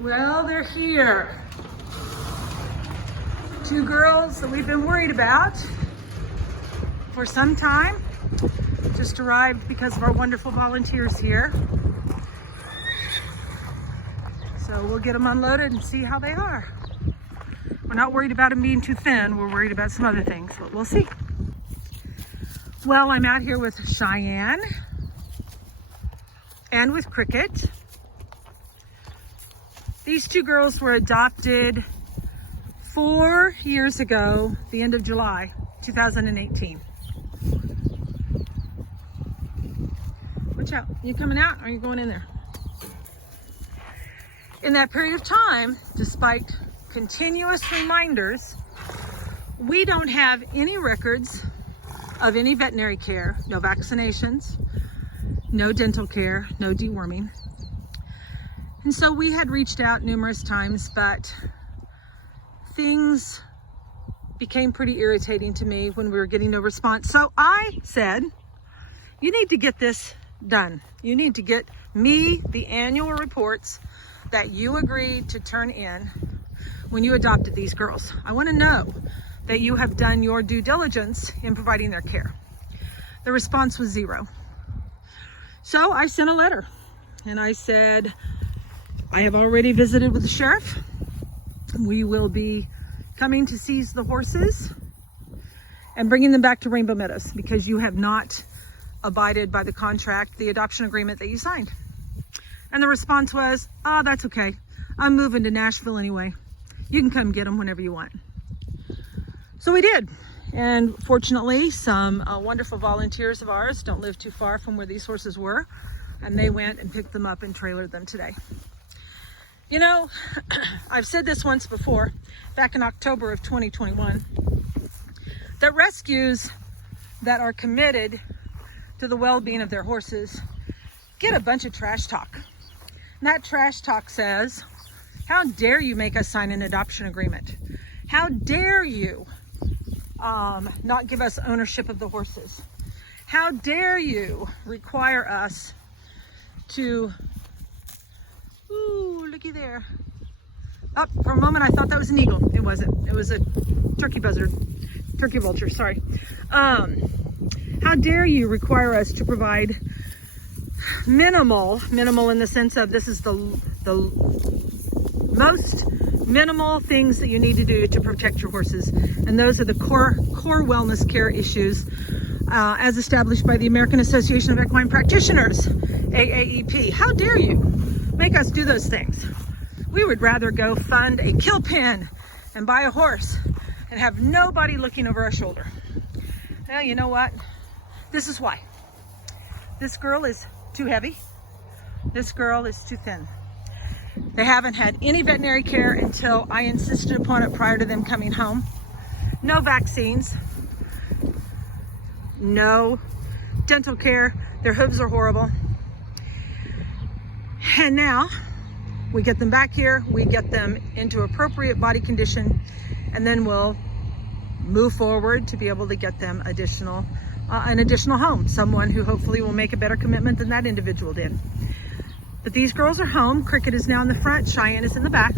Well, they're here. Two girls that we've been worried about for some time just arrived because of our wonderful volunteers here. So we'll get them unloaded and see how they are. We're not worried about them being too thin. We're worried about some other things, but we'll see. Well, I'm out here with ShyAn and with Kricket. These two girls were adopted 4 years ago, the end of July, 2018. Watch out. You coming out or are you going in there? In that period of time, despite continuous reminders, we don't have any records of any veterinary care, no vaccinations, no dental care, no deworming. And so we had reached out numerous times, but things became pretty irritating to me when we were getting no response. So I said, you need to get this done. You need to get me the annual reports that you agreed to turn in when you adopted these girls. I want to know that you have done your due diligence in providing their care. The response was zero. So I sent a letter and I said, I have already visited with the sheriff. We will be coming to seize the horses and bringing them back to Rainbow Meadows because you have not abided by the contract, the adoption agreement that you signed. And the response was, oh, that's okay. I'm moving to Nashville anyway. You can come get them whenever you want. So we did. And fortunately, some wonderful volunteers of ours don't live too far from where these horses were. And they went and picked them up and trailered them today. You know, I've said this once before, back in October of 2021, that rescues that are committed to the well-being of their horses get a bunch of trash talk. And that trash talk says, how dare you make us sign an adoption agreement? How dare you not give us ownership of the horses? How dare you require us to... Ooh, looky there. Oh, for a moment I thought that was an eagle. It wasn't. It was a turkey vulture, sorry. How dare you require us to provide minimal in the sense of this is the most minimal things that you need to do to protect your horses. And those are the core wellness care issues as established by the American Association of Equine Practitioners, AAEP. How dare you make us do those things? We would rather go fund a kill pen and buy a horse and have nobody looking over our shoulder. Well, you know what? This is why. This girl is too heavy. This girl is too thin. They haven't had any veterinary care until I insisted upon it prior to them coming home. No vaccines. No dental care. Their hooves are horrible. And now we get them back here, we get them into appropriate body condition, and then we'll move forward to be able to get them an additional home, someone who hopefully will make a better commitment than that individual did. But these girls are home. Kricket is now in the front, ShyAn is in the back.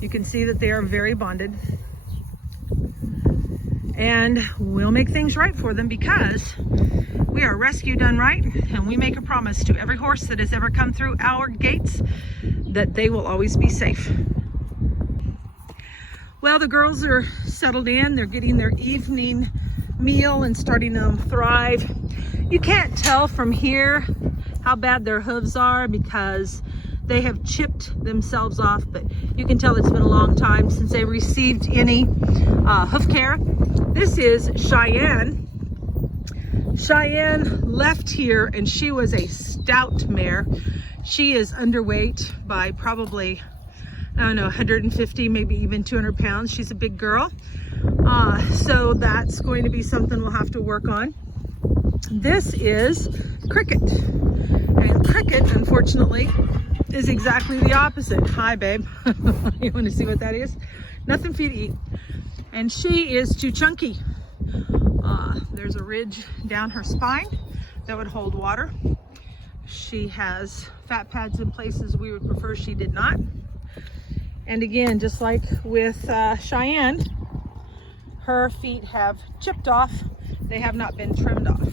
You can see that they are very bonded. And we'll make things right for them because we are rescue done right, and we make a promise to every horse that has ever come through our gates that they will always be safe. Well, the girls are settled in. They're getting their evening meal and starting to thrive. You can't tell from here how bad their hooves are because they have chipped themselves off, but you can tell it's been a long time since they received any hoof care. This is ShyAn. ShyAn left here and she was a stout mare. She is underweight by probably, I don't know, 150, maybe even 200 pounds. She's a big girl. So that's going to be something we'll have to work on. This is Kricket. And Kricket, unfortunately, is exactly the opposite. Hi, babe. You want to see what that is? Nothing for you to eat. And she is too chunky. There's a ridge down her spine that would hold water. She has fat pads in places we would prefer she did not. And again, just like with ShyAn, her feet have chipped off. They have not been trimmed off.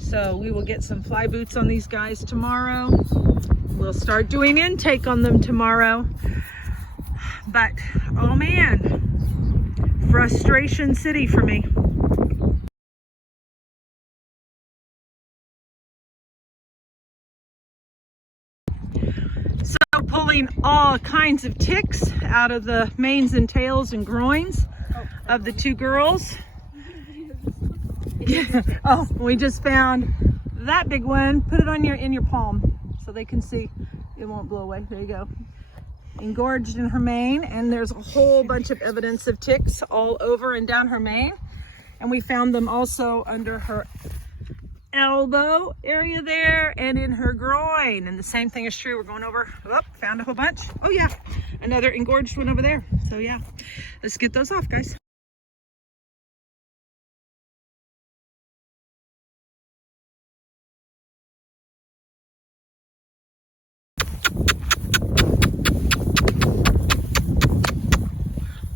So we will get some fly boots on these guys tomorrow. We'll start doing intake on them tomorrow. But, oh man, frustration city for me. So pulling all kinds of ticks out of the manes and tails and groins of the two girls. Yeah. Oh, we just found that big one. Put it on in your palm so they can see. It won't blow away. There you go. Engorged in her mane, and there's a whole bunch of evidence of ticks all over and down her mane. And we found them also under her elbow area there and in her groin. And the same thing is true. We're going over. Oh, found a whole bunch. Oh yeah, another engorged one over there. So yeah, let's get those off, guys.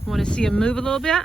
Want to see him move a little bit?